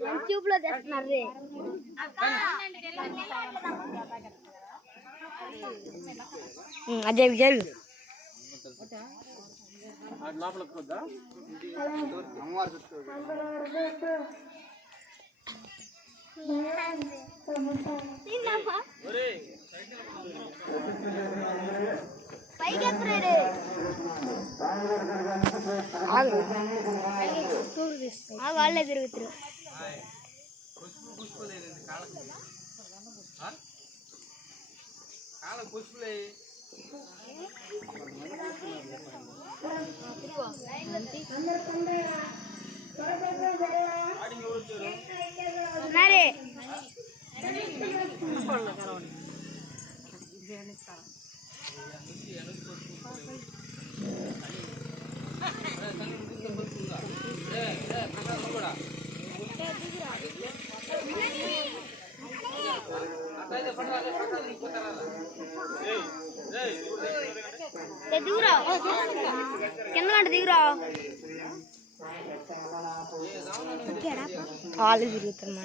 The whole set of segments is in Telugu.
యూట్యూబ్ లో చేస్తున్నారు అదే జరుగు వాళ్ళే తిరుగుతారు దిగురా కింద దిగురా కాలు తిరుగుతున్నా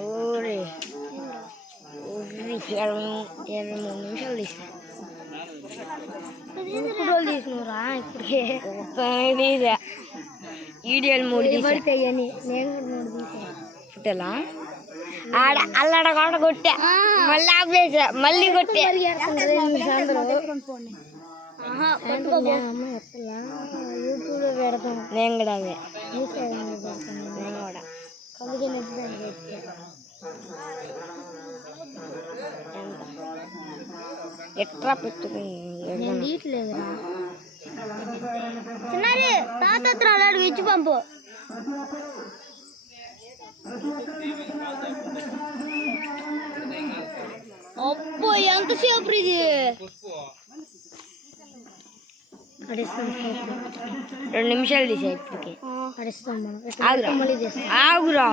ఓరే 23 నిమిషాలు తీసుకురా ఇప్పటికే వీడియోలు 3 తీసాయని నేను 3 తీసా ఫోటోలా ఆడ అల్లడ కూడా కొట్టా మళ్ళీ ఆపేసా మళ్ళీ కొట్టా యూట్యూబ్ లో పెడతాను నేను కూడా అదే నేను కూడా ఎట్లా పెట్టుకుని తీయట్లేదురా చిన్నారి తాత అలాడు ఇచ్చి పంపు అబ్బో ఎంతసేపు ఇది 2 నిమిషాలు తీసా ఇప్పటికి ఆగురా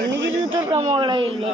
ఎన్ని తిరుగుతారు మొగడ ఇల్లు